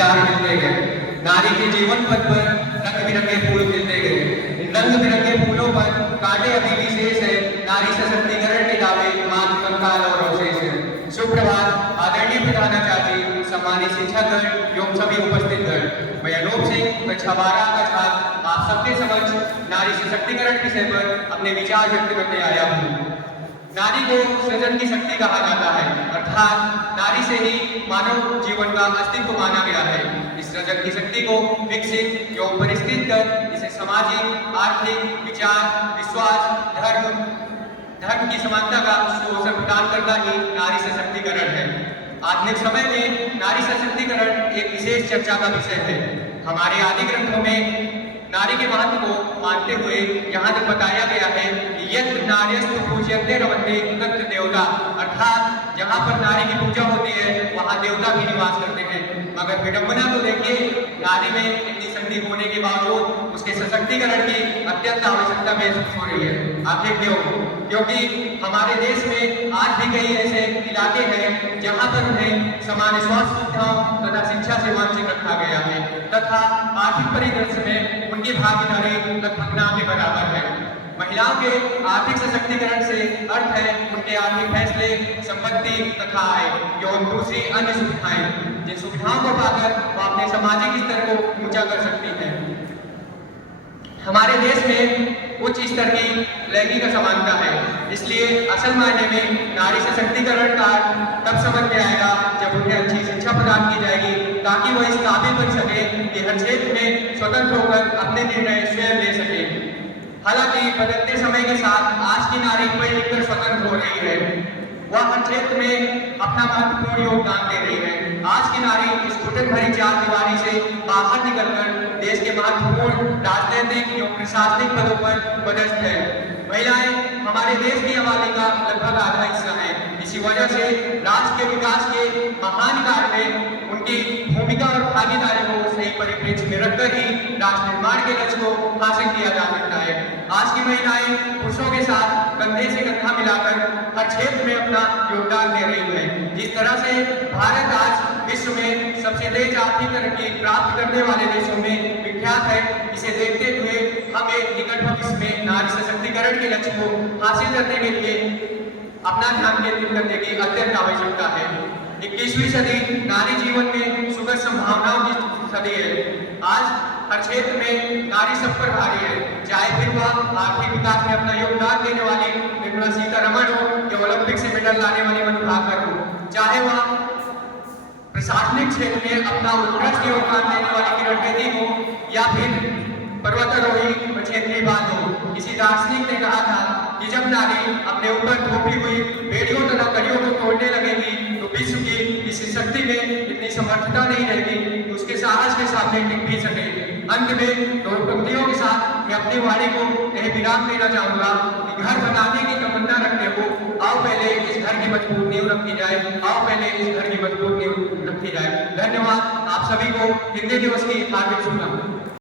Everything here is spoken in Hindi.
लहरदार खिलते गए। नारी के जीवन पथ पर रंग बिरंगे फूल खिलते गए। इन रंग बिरंगे फूलों पर कांटे अभी भी शेष है। नारी सशक्तिकरण के दावे मान कंकाल और अवशेष है। सुप्रभात आदरणीय प्रधानाचार्य, सम्मानित शिक्षकगण एवं सभी उपस्थित गण। मैं अनूप सिंह कक्षा 12 का छात्र आप सबके समक्ष नारी सशक्तिकरण विषय पर अपने विचार व्यक्त करने आया हूँ। नारी को सृजन की शक्ति कहा जाता है, अर्थात नारी से ही मानव जीवन का अस्तित्व माना गया है। इस सृजन की शक्ति को विकसित एवं परिष्कृत कर इसे सामाजिक, आर्थिक, विचार, विश्वास, धर्म की समानता का अवसर प्रदान करना ही नारी सशक्तिकरण है। आधुनिक समय में नारी सशक्तिकरण एक विशेष चर्चा का विषय है। हमारे आदि ग्रंथों में नारी के महत्व को मानते हुए यहाँ तक बताया गया है कि यत्र नार्यस्तु पूज्यन्ते रमन्ते तत्र देवता, अर्थात जहाँ पर नारी की पूजा होती है वहाँ देवता भी निवास करते हैं। मगर विडंबना तो देखिए, नारी में इतनी शक्ति होने के बावजूद उसके सशक्तिकरण की अत्यंत आवश्यकता महसूस हो रही है। आखिर क्यों? क्योंकि हमारे देश में आज भी कई ऐसे इलाके हैं जहाँ पर उन्हें समान स्वास्थ्य सुविधाओं तथा शिक्षा से वंचित रखा गया है तथा आर्थिक परिदृश्य में उनकी भागीदारी लगभग ना के बराबर है। महिलाओं के आर्थिक सशक्तिकरण से अर्थ है उनके आर्थिक फैसले, संपत्ति तथा आय एवं दूसरी अन्य सुविधाएं, जिन सुविधाओं को पाकर वो अपने सामाजिक स्तर को ऊंचा कर सकती है। हमारे देश में उच्च स्तर की लैंगिक असमानता है, इसलिए असल मायने में नारी सशक्तिकरण का तब समझ में आएगा जब उन्हें अच्छी शिक्षा प्रदान की जाएगी, ताकि वह इस काबिल बन सके कि हर क्षेत्र में स्वतंत्र होकर अपने निर्णय स्वयं ले सके। हालांकि बदलते समय के साथ आज की नारी पढ़ लिखकर स्वतंत्र हो रही है, वह हर क्षेत्र में अपना महत्वपूर्ण योगदान दे रही है। आज की नारी इस घुटन भरी चार दीवारी से बाहर निकलकर देश के महत्वपूर्ण राजनीतिक एवं प्रशासनिक पदों पर पदस्थ है। महिलाएं हमारे देश की आबादी का लगभग आधा हिस्सा है। इसी वजह से राष्ट्र के विकास के महान कार्य में उनकी भूमिका और भागीदारी को सही परिप्रेक्ष्य में रखकर ही राष्ट्र निर्माण के लक्ष्य को हासिल किया जा सकता है। आज की महिलाएं पुरुषों के साथ कंधे से कंधा मिलाकर हर क्षेत्र में अपना योगदान दे रही है। जिस तरह से भारत आज विश्व में सबसे तेज आर्थिक तरक्की प्राप्त करने वाले देशों में विख्यात है, इसे देखते हुए हमें निकट भविष्य में नारी सशक्तिकरण के लक्ष्य को हासिल करने के लिए अपना ध्यान केंद्रित करने की अत्यंत आवश्यकता है। 21वीं सदी नारी जीवन में सुखद संभावनाओं की सदी है। आज हर क्षेत्र में नारी सब पर भारी है, चाहे फिर वह आर्थिक विकास में अपना योगदान देने वाली निर्मला सीतारमण हो या ओलंपिक से मेडल लाने वाली मनु भाकर हो, चाहे वह प्रशासनिक क्षेत्र में अपना उत्कृष्ट योगदान देने वाली किरण बेदी हो या फिर पर्वतारोही और क्षेत्रीय बाल हो। किसी दार्शनिक ने कहा था कि जब नारी अपने ऊपर थोपी हुई बेड़ियों तथा कड़ियों को तोड़ने लगेगी तो विश्व की इस शक्ति में इतनी समर्थता नहीं रहेगी कि उसके साहस के सामने टिक भी सके। अंत में दो पंक्तियों के साथ मैं अपनी वाणी को यह विराम देना चाहूंगा कि घर बनाने की तमन्ना रखने को आओ पहले इस घर की मजबूत नींव रखी जाए, आओ पहले इस घर की मजबूत नींव रखी जाए। धन्यवाद। आप सभी को हिंदी दिवस की हार्दिक शुभकामनाएं।